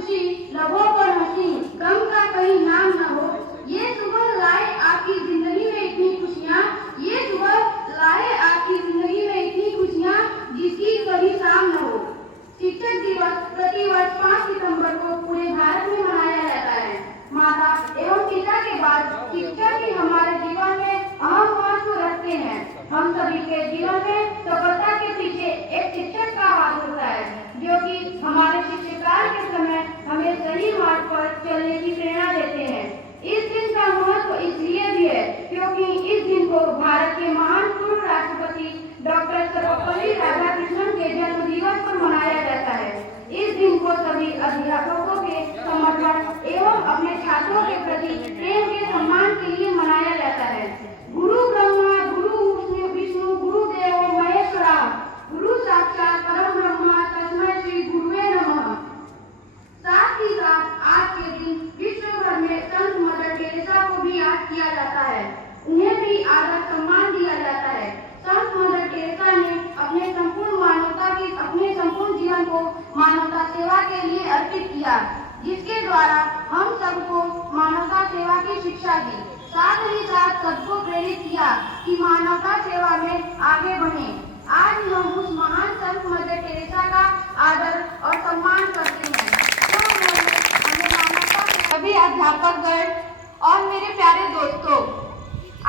खुशी, लबों पर हंसी, गम का कहीं नाम न हो। ये सुबह लाए आपकी जिंदगी में इतनी खुशियाँ, ये सुबह लाए आपकी जिंदगी में इतनी खुशियाँ, जिसकी कभी शाम न हो। शिक्षक दिवस प्रतिवर्ष 5 सितंबर को पूरे भारत में मनाया जाता है। माता एवं पिता के बाद शिक्षक ही हमारे जीवन में अहम महत्व रखते हैं। हम सभी के जीवन में सफलता के पीछे एक शिक्षक का हाथ होता है, जो कि हमारे शिक्षाकाल के समय हमें सही मार्ग पर चलने की प्रेरणा देते हैं। इस दिन का महत्व इसलिए भी है क्योंकि इस दिन को भारत के महान पूर्व राष्ट्रपति डॉक्टर सर्वपल्ली राधाकृष्णन के जन्म दिवस पर मनाया जाता है। इस दिन को सभी अध्यापकों के समर्पण एवं अपने छात्रों के प्रति प्रेम के सम्मान के लिए मनाया जाता है। गुरु ब्रह्मा गुरु विष्णु गुरुदेव महेश्वरा, गुरु साक्षात परम ब्रह्मा तस्मै श्री गुरुवे नमः। साथ ही साथ आज के दिन विश्व भर में संत मदर टेरेसा को भी याद किया जाता है, उन्हें भी आदर सम्मान दिया जाता है। संत मदर टेरेसा ने अपने संपूर्ण जीवन को मानवता सेवा के लिए अर्पित किया, जिसके द्वारा हम सबको मानवता सेवा की शिक्षा दी। साथ ही साथ सबको प्रेरित किया कि मानवता सेवा में आगे बढ़ें। आज हम उस महान संत मदर टेरेसा का आदर और सम्मान करते हैं। सभी अध्यापकगण और मेरे प्यारे दोस्तों,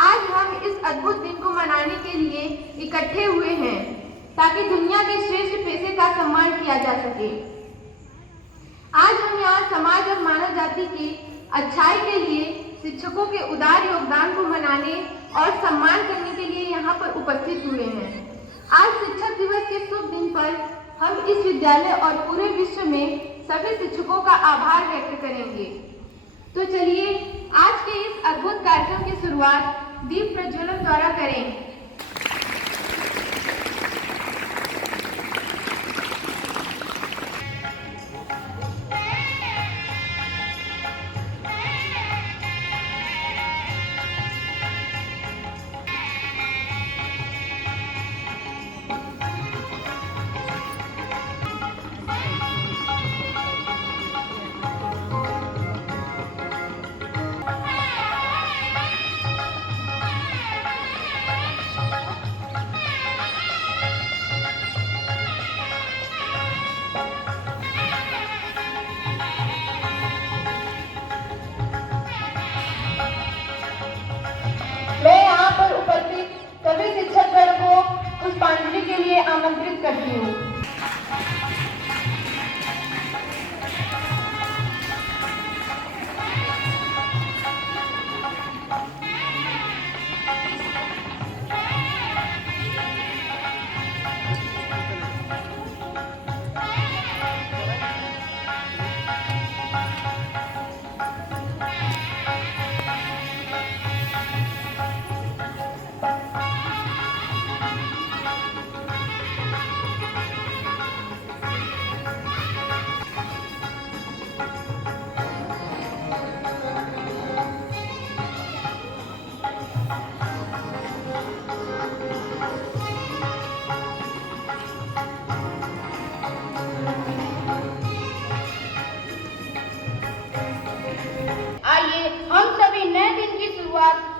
आज हम इस अद्भुत दिन को मनाने के लिए इकट्ठे हुए हैं ताकि दुनिया के श्रेष्ठ पेशे का सम्मान किया जा सके। आज हम यहाँ समाज और मानव जाति की अच्छाई के लिए शिक्षकों के उदार योगदान को मनाने और सम्मान करने के लिए यहाँ पर उपस्थित हुए हैं। आज शिक्षक दिवस के शुभ दिन पर हम इस विद्यालय और पूरे विश्व में सभी शिक्षकों का आभार व्यक्त करेंगे। तो चलिए आज के इस अद्भुत कार्यक्रम की शुरुआत दीप प्रज्वलन द्वारा करें। सभी शिक्षकगण को पुष्पांजलि के लिए आमंत्रित करती हूँ।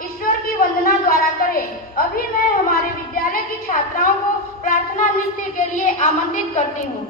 ईश्वर की वंदना द्वारा करें। अभी मैं हमारे विद्यालय की छात्राओं को प्रार्थना नृत्य के लिए आमंत्रित करती हूँ।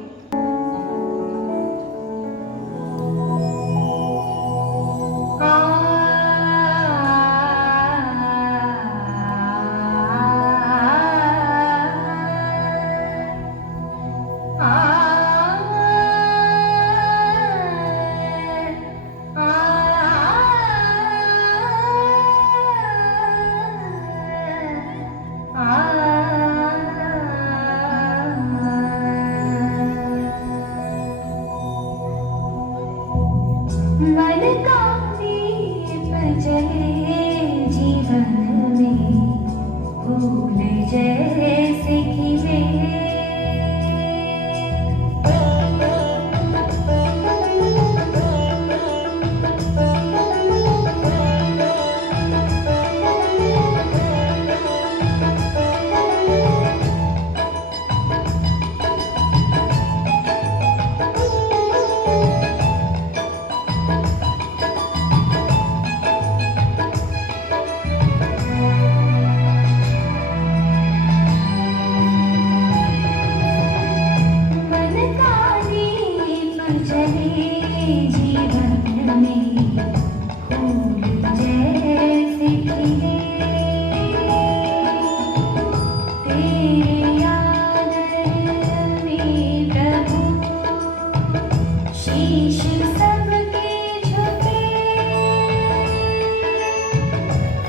शीश सबके झुके,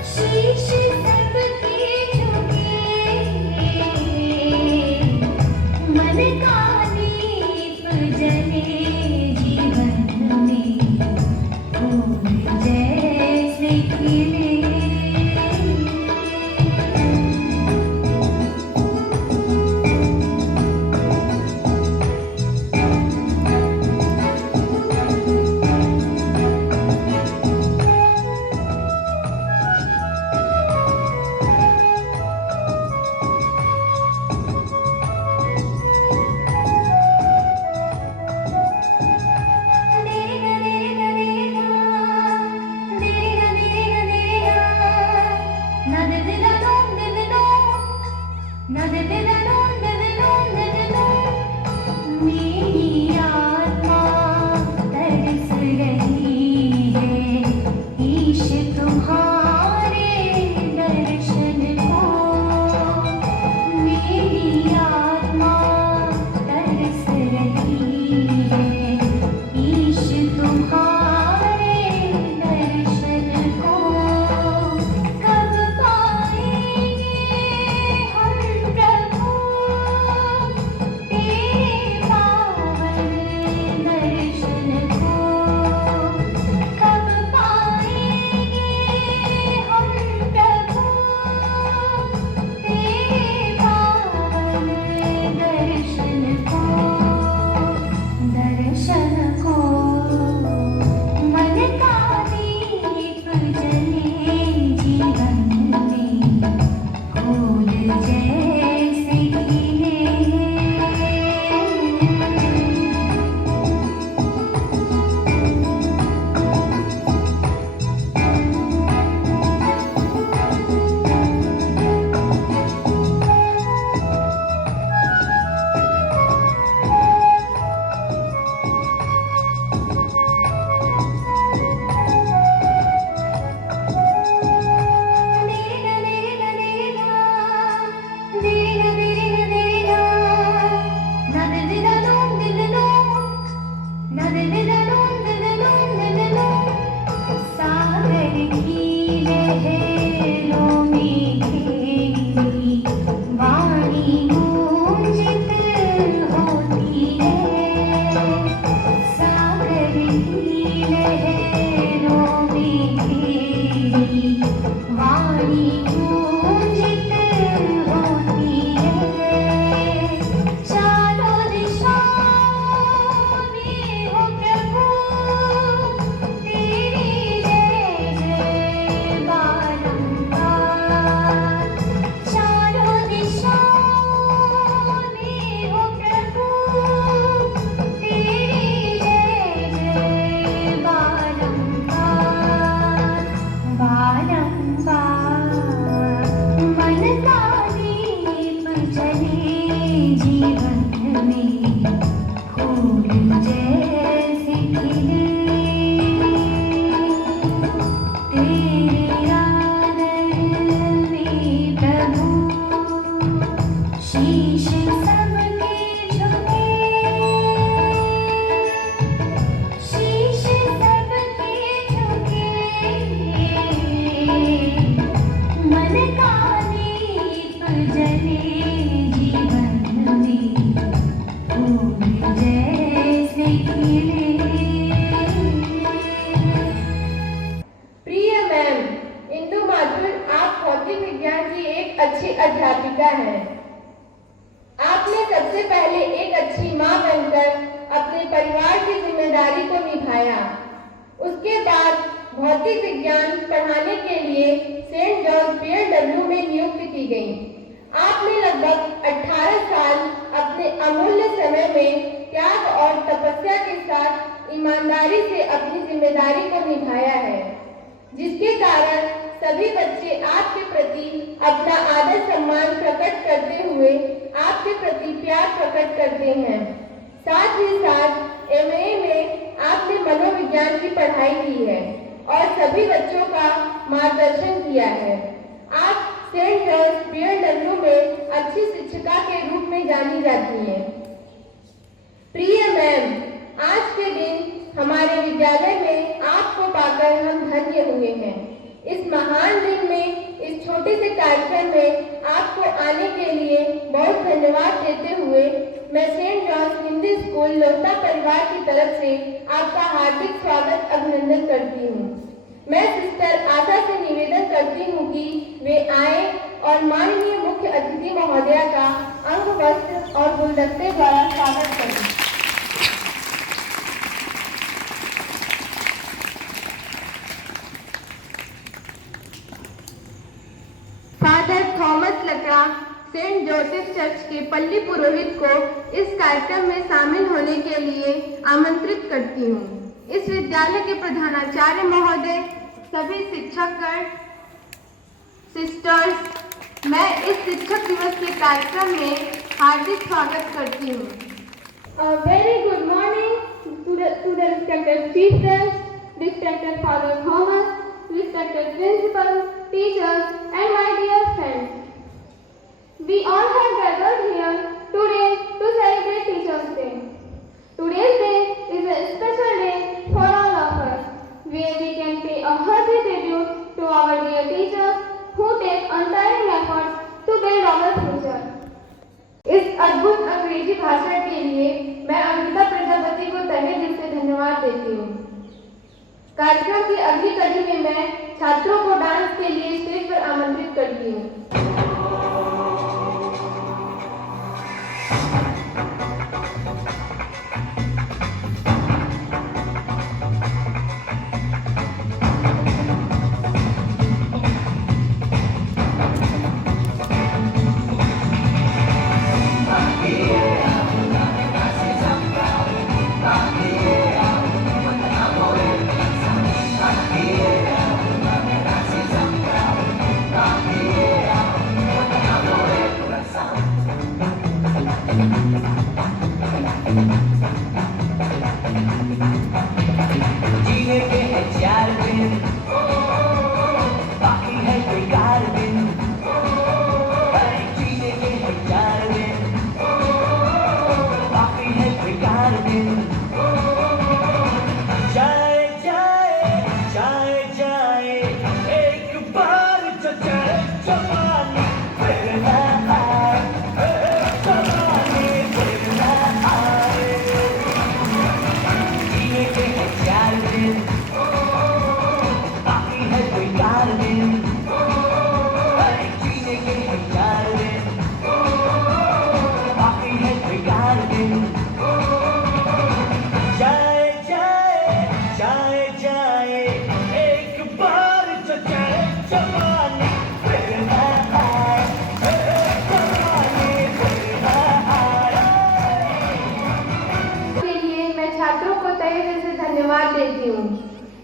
शीश सबके झुके, मन का दीप जले जीवन में, फूल जैसे खिले। मेरी आत्मा तरस रही है ईश तुम्हारे दर्शन को। मेरी आत्मा तरस रही है ईश तुम्हारे दर्शन को। कब पाएंगे हम प्रभु तेरे पावन दर्शन को। कब पाएंगे हम प्रभु तेरे पावन दर्शन को। दर्शन को मन का दीप जले जीवन में, फूल जैसे खिले। सागर की लहरों में घेरी वाणी गूंजित होती है। सागर की लहरों में घेरी वाणी गूंजित होती है। चारों दिशाओं में हो प्रभु तेरी जय जय बारंबार। चारों दिशाओं में हो प्रभु तेरी जय जय बारंबार। बारंबार मन का दीप जले जीवन में, फूल जैसे खिले। तेरे आदर में प्रभु शीश सबके झुके, शीश सबके झुके, मन का दीप जले जीवन में, फूल जैसे खिले। प्रिय मैम, इंदु माथुर, आप भौतिक विज्ञान की एक अच्छी अध्यापिका हैं। आपने सबसे पहले एक अच्छी माँ बनकर अपने परिवार की जिम्मेदारी को निभाया। उसके बाद भौतिक विज्ञान पढ़ाने के लिए सेंट जॉर्ज बीएलडब्ल्यू में नियुक्त की गई। आपने लगभग 18 साल अपने अमूल्य समय में त्याग और तपस्या के साथ ईमानदारी से अपनी जिम्मेदारी को निभाया है, जिसके कारण सभी बच्चे आपके प्रति अपना आदर सम्मान प्रकट करते हुए आपके प्रति प्यार प्रकट करते हैं। साथ ही साथ एमए में आपने मनोविज्ञान की पढ़ाई की है और सभी बच्चों का मार्गदर्शन किया है। आप सेंट जॉर्ज बीएलडब्ल्यू में अच्छी शिक्षिका के रूप में जानी जाती हैं। प्रिय मैम, आज के दिन विद्यालय में आपको पाकर हम धन्य हुए हैं। इस महान दिन में, इस छोटे से कार्यक्रम में आपको आने के लिए बहुत धन्यवाद देते हुए मैं saint John's Hindi school Lohta परिवार की तरफ से आपका हार्दिक स्वागत अभिनंदन करती हूँ। मैं सिस्टर आशा से निवेदन करती हूँ कि वे आए और माननीय मुख्य अतिथि महोदया का अंग वस्त्र और गुलदस्ते द्वारा स्वागत करें। फादर थॉमस लकड़ा सेंट जोसेफ चर्च के पल्ली पुरोहित को इस कार्यक्रम में शामिल होने के लिए आमंत्रित करती हूँ। इस विद्यालय के प्रधानाचार्य महोदय, सभी शिक्षकगण, सिस्टर्स, मैं इस शिक्षक दिवस के कार्यक्रम में हार्दिक स्वागत करती हूँ। Very good morning to the respected teachers, respected father Thomas, respected principal, teachers, and my dear friends. We all have gathered here today to celebrate Teachers' Day. Today's day is a special day for all of us, where we can pay a hearty tribute to our dear teachers who take untiring efforts to build our future. इस अद्भुत अंग्रेजी भाषण के लिए मैं अमृता प्रजापति को तहे दिल से धन्यवाद देती हूँ। कार्यक्रम की अगली कड़ी में मैं छात्रों को डांस के लिए स्टेज पर आमंत्रित करती हूँ।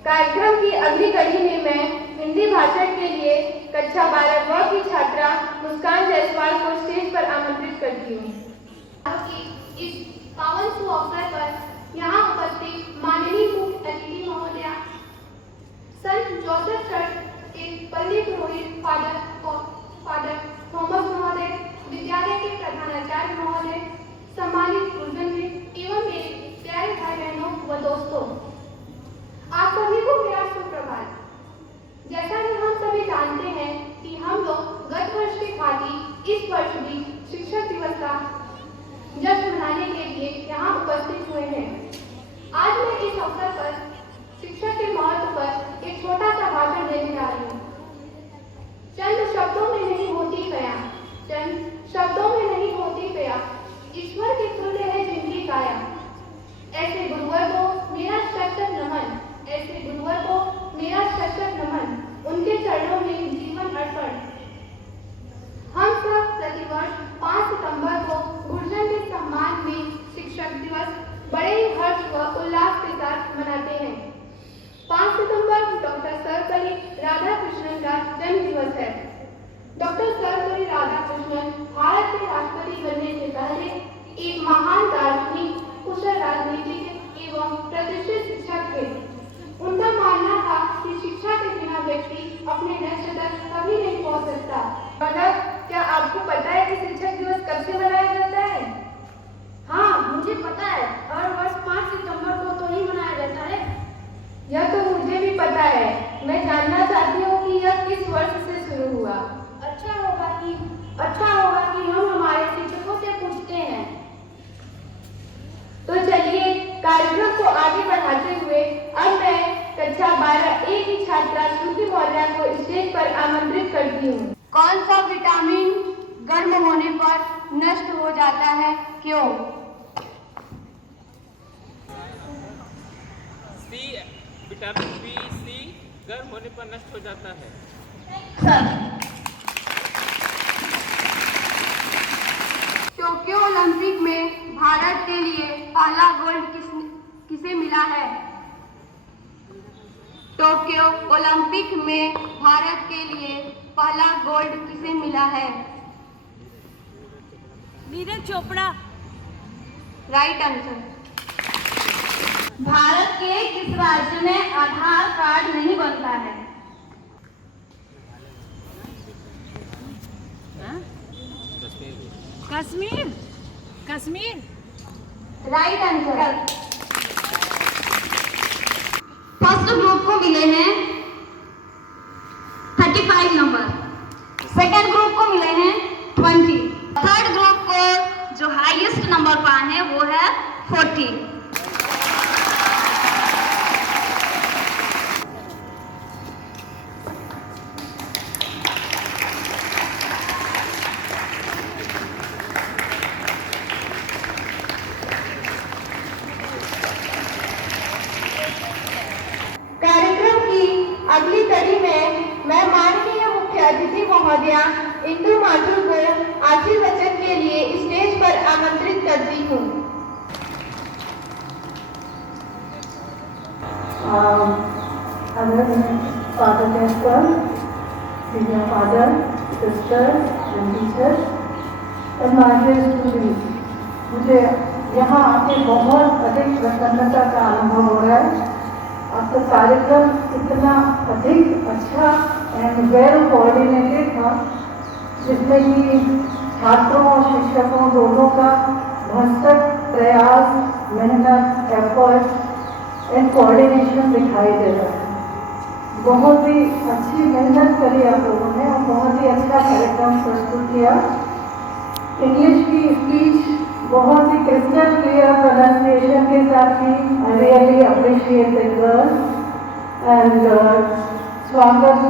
कार्यक्रम की अगली कड़ी में मैं हिंदी भाषण के लिए कक्षा 12 की छात्रा मुस्कान जायसवाल को स्टेज पर आमंत्रित करती हूँ। इस पावन शुभ अवसर पर यहाँ उपस्थित माननीय मुख्य अतिथि महोदया, संत जोसेफ चर्च के पल्ली पुरोहित फादर थॉमस महोदय, विद्यालय के प्रधानाचार्य महोदय, सम्मानित गुरुजन एवं मेरे प्यारे भाई बहनों व दोस्तों, आप सभी को मेरा सुप्रभात। जैसा कि हम सभी जानते हैं कि हम लोग गत वर्ष की भांति इस वर्ष भी शिक्षक दिवस का जश्न मनाने के लिए यहाँ उपस्थित हुए हैं। आज मैं इस अवसर पर शिक्षक के महत्व पर एक छोटा सा भाषण देने जा रही हूँ। चंद शब्दों में नहीं होती गया, चंद शब्दों में नहीं होती गया, ईश्वर के तुल्य है जिनकी काया। ऐसे गुरुवर को मेरा शतशत नमन, ऐसे गुरुवर को मेरा शतशत नमन, उनके चरणों में जीवन अर्पण। हम सब प्रतिवर्ष 5 सितंबर को गुरुजन के सम्मान में शिक्षक दिवस बड़े ही हर्ष व उल्लास के साथ मनाते हैं। 5 सितंबर डॉक्टर सर्वपल्ली राधाकृष्णन का जन्म दिवस है। डॉक्टर सर्वपल्ली राधाकृष्णन भारत के राष्ट्रपति बनने से पहले एक महान दार्शनिक, कुशल राजनीतिज्ञ छात्रा श्रुति मौर्य को स्टेज पर आमंत्रित करती हूँ। कौन सा विटामिन गर्म होने पर नष्ट हो जाता है, क्यों? विटामिन बी सी गर्म होने पर नष्ट हो जाता है। टोक्यो ओलंपिक में भारत के लिए पहला गोल्ड किसे मिला है? टोक्यो ओलंपिक में भारत के लिए पहला गोल्ड किसे मिला है? नीरज चोपड़ा। Right answer. भारत के किस राज्य में आधार कार्ड नहीं बनता है? Kashmir. Kashmir. Right answer. First group को मिले हैं 35 नंबर, सेकंड ग्रुप को मिले हैं 20, थर्ड ग्रुप को जो हाईएस्ट नंबर पाए हैं वो है 40। कार्यक्रम की अगली कड़ी में मैं माननीय मुख्य अतिथि महोदया इंदु माथुर को आशीर्वचन के लिए स्टेज पर आमंत्रित करती हूँ। Father Pastor, senior father, sisters and teachers and my dear students, मुझे यहाँ आके बहुत अधिक प्रसन्नता का अनुभव हो रहा है। आपका कार्यक्रम इतना अधिक अच्छा एंड वेल कोऑर्डिनेटेड था, जिसमें कि छात्रों और शिक्षकों दोनों का भरसक प्रयास, मेहनत, एफर्ट एंड कोऑर्डिनेशन दिखाई दे रहा है। बहुत ही अच्छी मेहनत करी आप लोगों ने और बहुत ही अच्छा कार्यक्रम प्रस्तुत किया। इंग्लिश की स्पीच बहुत ही क्रिस्टल क्लियर प्रोनाउंसिएशन के साथ ही I really appreciate the girls and स्वागत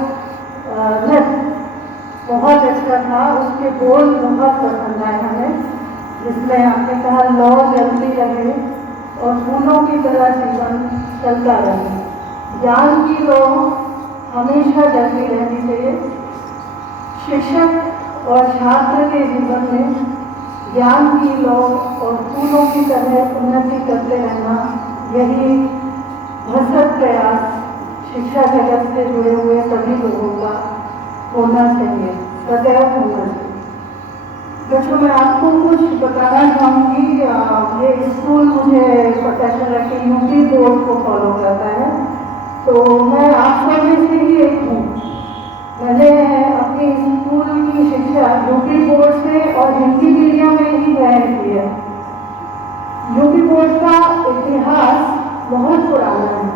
नृत्य बहुत अच्छा था। उसके बोल बहुत पसंद आए हमें, जिसमें आपने कहा लौ जलती रहे और फूलों की तरह जीवन चलता रहे। ज्ञान की लौ हमेशा जलती रहनी चाहिए। शिक्षक और छात्र के जीवन में ज्ञान की लौ और फूलों की तरह उन्नति करते रहना, यही भरसक प्रयास शिक्षा जगत से जुड़े हुए सभी लोगों का होना चाहिए, सदैव होना चाहिए। बच्चों, मैं आपको कुछ बताना चाहूँगी। ये स्कूल मुझे पता चला कि यूपी बोर्ड को फॉलो करता है, तो मैं आप सब में से ही एक हूँ। मैंने अपनी स्कूल की शिक्षा यूपी बोर्ड से और हिंदी मीडियम में ही ग्रहण की है। यूपी बोर्ड का इतिहास बहुत पुराना है।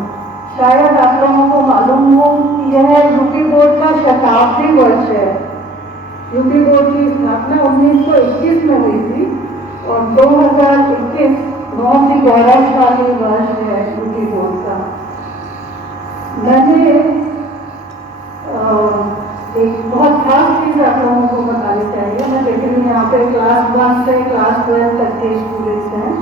शायद आप लोगों को मालूम हो कि यह यूपी बोर्ड का शताब्दी वर्ष है। यूपी बोर्ड की स्थापना 1921 में हुई थी और 2021 बहुत ही गौरवशाली वर्ष है यूपी बोर्ड का। मैंने एक बहुत खास चीज़ आप लोगों को बतानी चाहिए। मैं देख रही हूँ यहाँ पे क्लास 1 से क्लास 12 तक के स्टूडेंट्स हैं।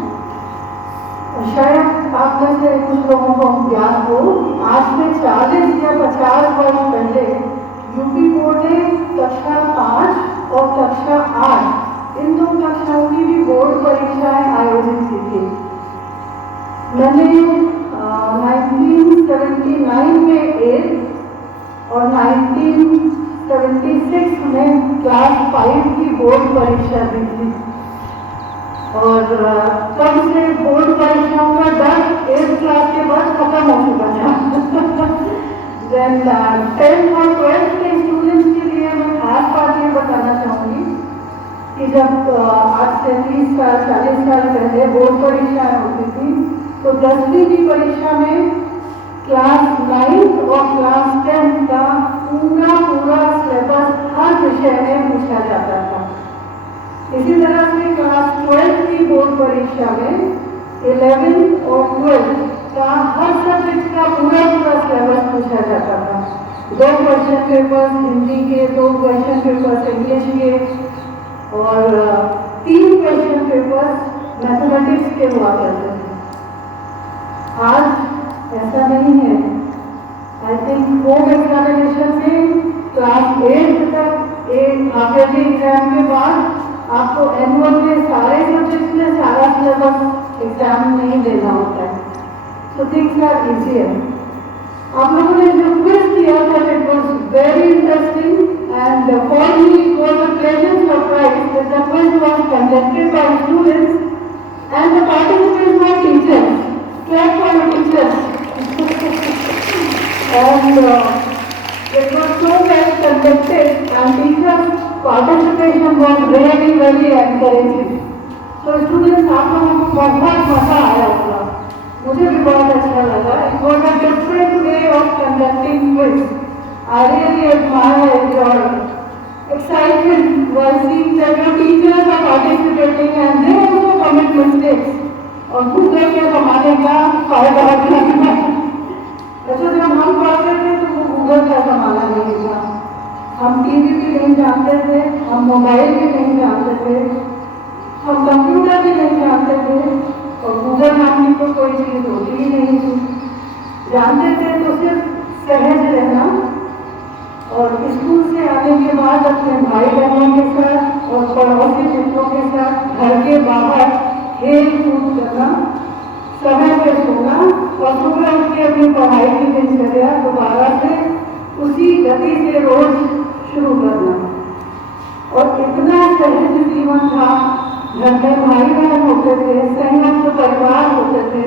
शायद आप में से कुछ लोगों को ज्ञात हो, आज से 40 या 50 वर्ष पहले यूपी बोर्ड ने कक्षा 5 और कक्षा 8 इन दो कक्षाओं की भी बोर्ड परीक्षाएं आयोजित की थी। मैंने 1979 में 8 और 1976 में क्लास 5 की बोर्ड परीक्षा दी थी और तब से बोर्ड परीक्षाओं का डर 8th क्लास के बाद खत्म हो चुका था। देन 10th और 12th के स्टूडेंट्स के लिए मैं खास बात ये बताना चाहूँगी कि जब आज से 30 साल 40 साल पहले बोर्ड परीक्षाएं होती थी, तो 10वीं की परीक्षा में क्लास 9 और क्लास 10 का पूरा सिलेबस हर विषय में पूछा जाता था। इसी तरह से क्लास 12 की बोर्ड परीक्षा में 11 और 12 का हर सब्जेक्ट का पूरा सिलेबस पूछा जाता था। 2 क्वेश्चन पेपर्स हिंदी के, 2 क्वेश्चन पेपर्स इंग्लिश के और 3 क्वेश्चन पेपर्स मैथमेटिक्स के हुआ करते थे। आज ऐसा नहीं है। आई थिंक होम एग्जामिनेशन में क्लास 8 तक एक हाफ ईयरली एग्जाम के बाद आपको एनुअल में सारे सब्जेक्ट्स में सारा सिलेबस एग्जाम नहीं देना होता है। So things are easier. आप लोगों ने जो क्विज किया था it was very interesting and for me it was a pleasant surprise that the quiz was conducted by students and the participants were teachers. Clap for the teachers. And it was so well conducted and teachers' participation was really very encouraging. So students आप लोगों को बहुत मजा आया होगा। मुझे भी बहुत अच्छा लगा। It was a different way of conducting quiz. I really admire your excitement while seeing that your teachers are participating and they also commit mistakes. और Google के ज़माने का फायदा उठाना। अच्छा जब हम पढ़ते थे तो वो गूगल का ज़माना नहीं था। हम टीवी भी नहीं जानते थे, हम मोबाइल भी नहीं जानते थे, हम कंप्यूटर भी नहीं जानते थे और गूगल नाम की तो कोई चीज़ होती ही नहीं थी। जानते थे तो सिर्फ सहज रहना और स्कूल से आने के बाद अपने भाई बहनों के साथ और पड़ोसी मित्रों के साथ घर के बाहर खेल कूद करना, समय पे सोना और सुबह उठ के अपनी पढ़ाई की दिनचर्या दोबारा से उसी गति से रोज शुरू करना। और इतना सहज जीवन था। घर में भाई बहन होते थे, संयुक्त परिवार होते थे।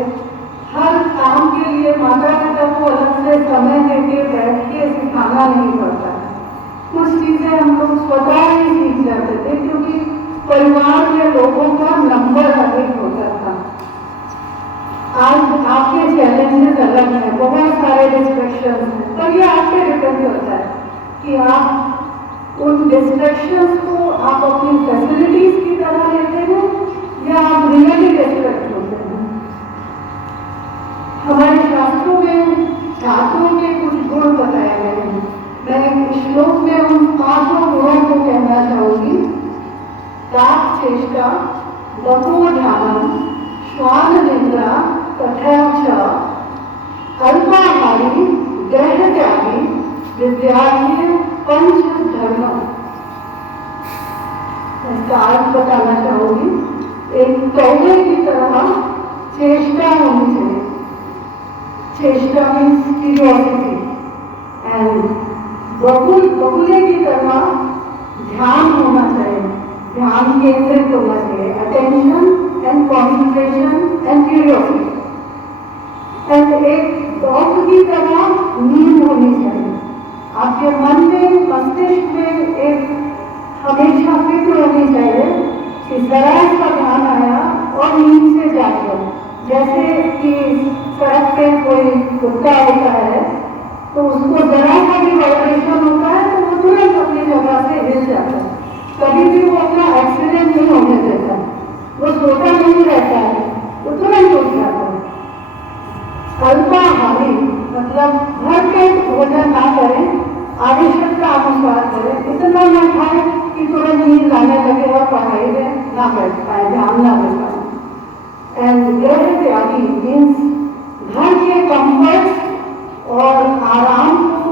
हर काम के लिए माता पिता को अलग से समय देके बैठ के सिखाना नहीं पड़ता। कुछ चीजें हम लोग स्वतः ही सीख जाते थे क्योंकि परिवार के लोगों का नंबर अधिक होता था। आज आपके चैलेंजेस अलग हैं, बहुत सारे डिस्ट्रैक्शंस हैं, पर ये आप पे डिपेंड करता है कि आप उन डिस्ट्रैक्शंस को आप अपनी फैसिलिटीज की तरह लेते हैं या आप रियली डिस्ट्रैक्ट होते हैं। हमारे शास्त्रों में छात्रों के कुछ गुण बताए गए हैं। मैं इस श्लोक में उन 5 गुणों को कहना चाहूंगी। दाक चेष्टा, तपोध्यानम, श्वान निद्रा, तथैच अल्पाहारी, देहत्यागी, विद्यार्थी, पंच धर्म। इसका अर्थ बताना चाहूंगी। एक कौवे की तरह चेष्टा होनी चाहिए। चेष्टा मीन्स क्यूरियोसिटी एंड बगुले की तरह ध्यान होना चाहिए, ध्यान केंद्रित होना चाहिए, attention and concentration and curiosity. And एक डॉग की तरह नींद होनी चाहिए। आपके मन में, मस्तिष्क में एक हमेशा फिक्र होनी चाहिए कि जरा इसका ध्यान आया और नींद से जाग गया। जैसे कि सड़क पे कोई कुत्ता होता है तो उसको जरा सा भी वाइब्रेशन होता है तो वो तुरंत अपनी जगह से हिल जाता है। कभी भी वो अपना एक्सीडेंट नहीं होने देता, वो सोता नहीं रहता है, वो तुरंत उठ जाता है। अल्पाहारी मतलब भर पेट भोजन ना करें, आवश्यकता अनुसार करें। इतना ना खाए कि तुरंत नींद लाने लगे और पढ़ाई में ना बैठ पाए, ध्यान ना दे पाए। एंड देहत्यागी मीन्स घर के कंफर्ट और आराम को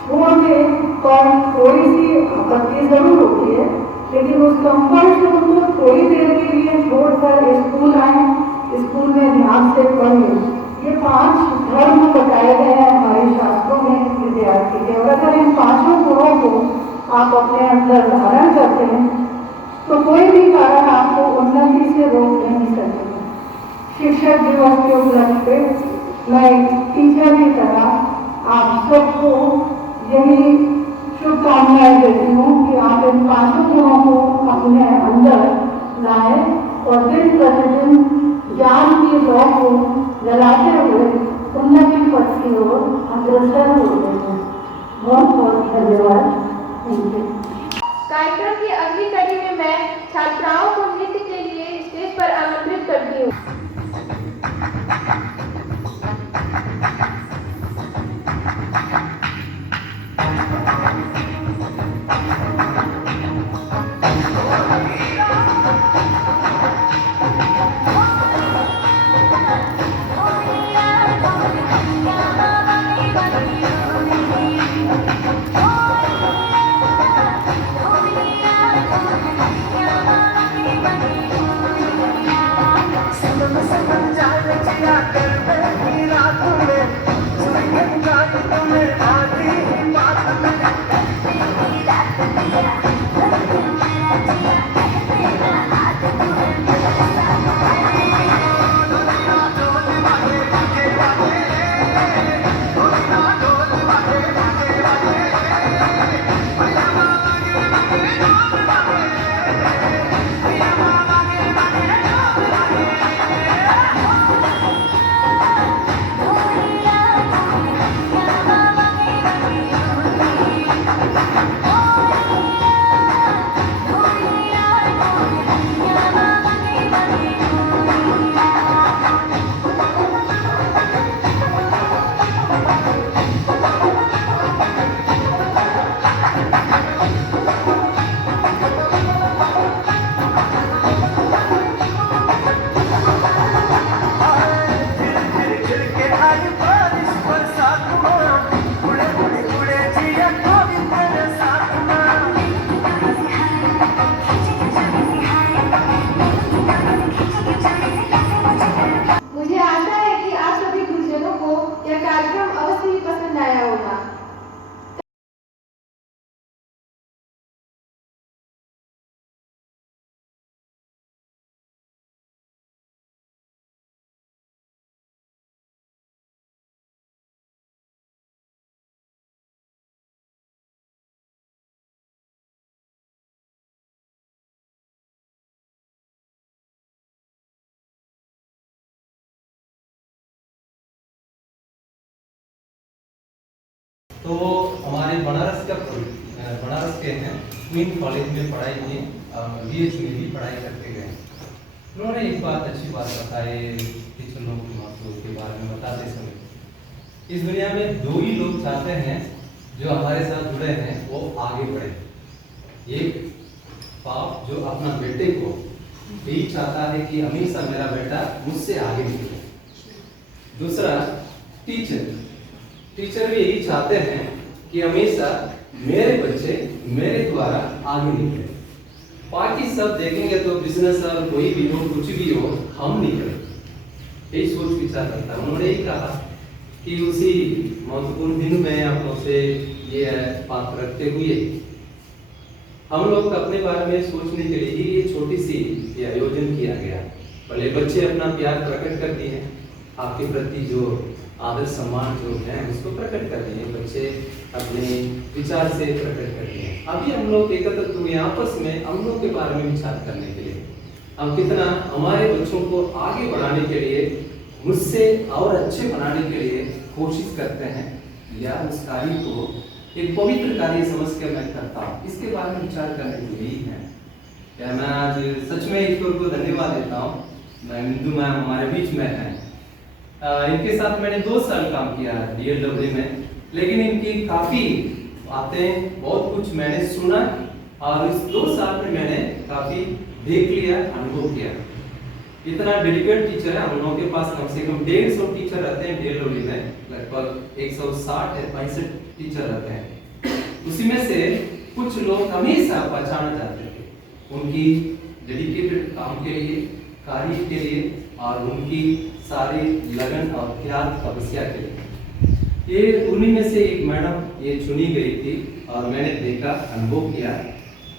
छोड़ के, पर थोड़ी सी आपत्ति जरूर होती है, लेकिन उस कंफर्ट को उनको थोड़ी देर के लिए छोड़कर स्कूल आए, स्कूल में ध्यान से पढ़ें। ये 5 धर्म बताए गए हैं हमारे शास्त्रों में विद्यार्थी के। और अगर इन 5 गुणों को आप अपने अंदर धारण करते हैं तो कोई भी कारण आपको उन्नति से रोक नहीं सकते। शिक्षक दिवस के उपलक्ष्य पे मैं टीचर की तरह आप सबको यही शुभकामनाएं देती हूँ कि आप इन 5 गुणों को अपने अंदर लाएं और दिन प्रतिदिन ज्ञान की लौ को जलाते हुए उन्नति पथ की ओर अग्रसर होते हैं। बहुत बहुत धन्यवाद। कार्यक्रम की अगली कड़ी में मैं छात्राओं को नृत्य के लिए स्टेज पर आमंत्रित करती हूँ। तो हमारे बनारस के हैं, क्वीन कॉलेज में पढ़ाई की, BH में भी पढ़ाई करके गए। उन्होंने एक बात अच्छी बात बताई टीचरों के महत्व के बारे में बताते समय, इस दुनिया में दो ही लोग चाहते हैं जो हमारे साथ जुड़े हैं वो आगे बढ़े। एक बाप जो अपना बेटे को यही चाहता है कि हमेशा मेरा बेटा मुझसे आगे निकले। दूसरा टीचर भी यही चाहते हैं कि हमेशा मेरे बच्चे मेरे द्वारा आगे निकले। बाकी सब देखेंगे तो बिजनेस और कोई भी हो, कुछ भी हो, हम निकले। यही सोच विचार करता है। उन्होंने यही कहा कि उसी महत्वपूर्ण दिन में आप लोग से ये बात रखते हुए हम लोग अपने बारे में सोचने के लिए ही ये छोटी सी ये आयोजन किया गया। पहले बच्चे अपना प्यार प्रकट करते हैं, आपके प्रति जो आदर सम्मान जो है उसको प्रकट करते हैं, बच्चे अपने विचार से प्रकट करते हैं। अभी हम लोग एकत्रित हुए आपस में हम लोग के बारे में विचार करने के लिए, हम कितना हमारे बच्चों को आगे बढ़ाने के लिए, मुझसे और अच्छे बनाने के लिए कोशिश करते हैं, या उस कार्य को एक पवित्र कार्य समझ कर मैं करता हूँ, इसके बारे में विचार करने के लिए ही है। क्या मैं आज सच में ईश्वर को धन्यवाद देता हूँ। मैं हिंदू मैम हमारे बीच में है, इनके साथ मैंने 2 साल काम किया DLW में, लेकिन इनकी काफ़ी बातें बहुत कुछ मैंने सुना और इस 2 साल में मैंने काफ़ी देख लिया, अनुभव किया। इतना डेडिकेट टीचर है, हम लोगों के पास कम से कम 150 टीचर रहते हैं DLW में, लगभग 160 या 65 टीचर रहते हैं। उसी में से कुछ लोग हमेशा पहचाना जाते थे उनकी डेडिकेटेड काम के लिए, कार्य के लिए और उनकी सारी लगन और त्याग तपस्या के लिए। ये उन्हीं में से एक मैडम ये चुनी गई थी और मैंने देखा, अनुभव किया,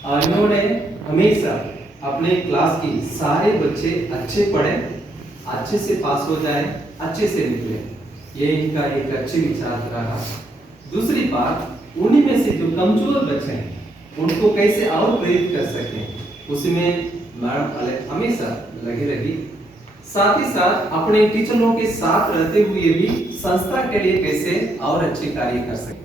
और इन्होंने हमेशा अपने क्लास की सारे बच्चे अच्छे पढ़े, अच्छे से पास हो जाए, अच्छे से निकले। ये इनका एक अच्छी विचार रहा। दूसरी बात, उन्हीं में से जो कमजोर बच्चे हैं उनको कैसे और प्रेरित कर सकें, उसमें मैडम हमेशा लगी रही। साथ ही साथ अपने टीचरों के साथ रहते हुए भी संस्था के लिए कैसे और अच्छे कार्य कर सके।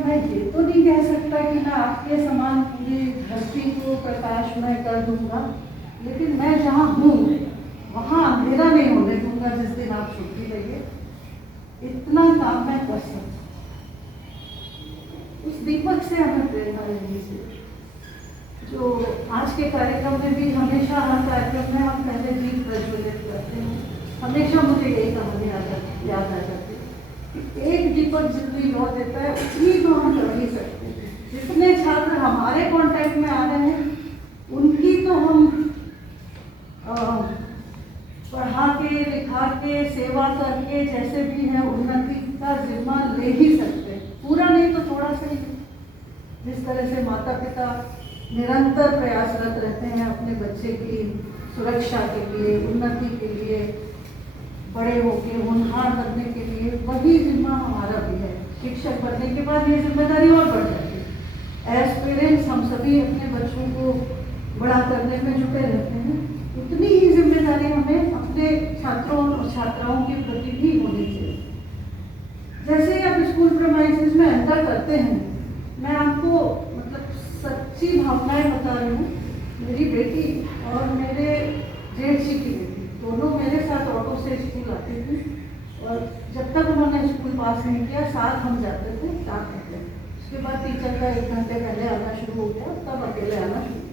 मैं ये तो नहीं कह सकता कि मैं आपके समान पूरी धरती को प्रकाशमय कर दूंगा, लेकिन मैं जहाँ हूँ वहाँ अंधेरा नहीं होने दूंगा जिस दिन आप छुट्टी लेंगे। इतना काम मैं कर सकता। उस दीपक से हमें प्रेरणा लेनी चाहिए, जो आज के कार्यक्रम में भी हमेशा हर कार्यक्रम में हम पहले दीप प्रज्वलित करते हैं। हमेशा मुझे यही कहानी याद आ जाती है, एक दीपक जितनी लौट देता है उतनी तो हम कर ही सकते हैं। जितने छात्र हमारे कांटेक्ट में आ रहे हैं उनकी तो हम पढ़ा के, लिखा के, सेवा करके, जैसे भी है उन्नति का जिम्मा ले ही सकते हैं। पूरा नहीं तो थोड़ा सा ही। जिस तरह से माता पिता निरंतर प्रयासरत रहते हैं अपने बच्चे की सुरक्षा के लिए, उन्नति के लिए, बड़े होकर होनहार बनने के लिए, वही जिम्मा हमारा भी है। शिक्षक बनने के बाद ये जिम्मेदारी और बढ़ जाती है। एज पेरेंट्स हम सभी अपने बच्चों को बड़ा करने में जुटे रहते हैं, उतनी ही जिम्मेदारी हमें अपने छात्रों और छात्राओं के प्रति भी होनी चाहिए। जैसे ही आप स्कूल प्रीमाइसेस में एंटर करते हैं, मैं आपको मतलब सच्ची भावनाएं बता रही हूँ। मेरी बेटी और मेरे जेठ जी की बेटी दोनों मेरे साथ ऑटो से स्कूल आती थी, और जब तक उन्होंने स्कूल पास नहीं किया साथ हम जाते थे 4 घंटे। उसके बाद टीचर का 1 घंटे पहले आना शुरू हो गया, तब अकेले आना शुरू।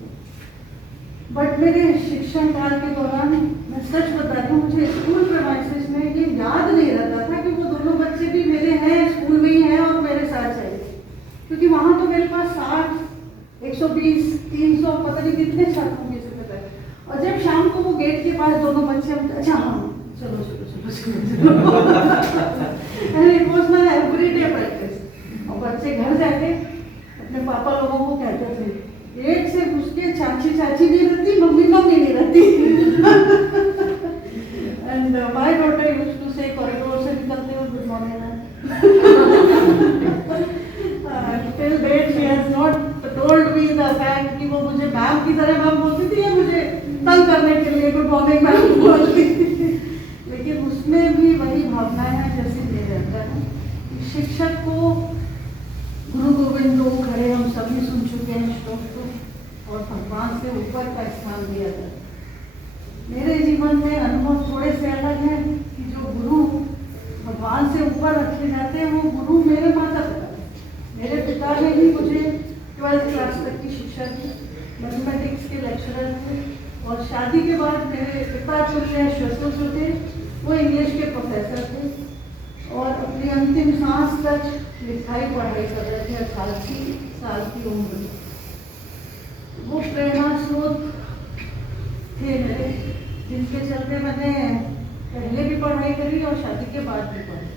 बट मेरे शिक्षण काल के दौरान मैं सच बता रही हूँ, मुझे स्कूल प्रीमाइसेस में ये याद नहीं रहता था कि वो दोनों बच्चे भी मेरे हैं, स्कूल में ही हैं और मेरे साथ चाहिए। क्योंकि वहाँ तो मेरे पास 60, 120, 300 पता नहीं कितने छात्र होंगे से पता है। और जब शाम को वो गेट के पास दोनों बच्चे, अच्छा हाँ चलो चलो चलो चलो it was my everyday practice. और बच्चे घर जाके अपने पापा लोगों को कहते थे, गेट से घुस के चाची चाची नहीं रहती, मम्मी मम्मी नहीं रहती। And my daughter used to say corridor से निकलते हुए good morning till date she has not told me the fact कि वो मुझे मैम की तरह मैम बोलती थी या मुझे तंग करने के लिए गुड मॉर्निंग मैम बोलती थी। लेकिन उसमें भी वही भावनाएं हैं जैसे मेरे अंदर है। शिक्षक को गुरु गोविंद लोग खड़े हम सभी सुन चुके हैं श्लोक को, और भगवान से ऊपर का स्थान दिया था। मेरे जीवन में अनुभव थोड़े से अलग है कि जो गुरु भगवान से ऊपर रखे जाते हैं वो गुरु मेरे माता पिता। मेरे पिता ने ही मुझे 12th क्लास तक की शिक्षा दी, मैथमेटिक्स के लेक्चरर थे, और शादी के बाद मेरे पिता जो थे श्वश्रुत थे वो इंग्लिश के प्रोफेसर थे, और अपनी अंतिम सांस तक लिखाई पढ़ाई कर रहे थे 88 साल की उम्र में। वो प्रेरणा स्रोत थे मेरे, जिनके चलते मैंने पहले भी पढ़ाई करी और शादी के बाद भी पढ़ी।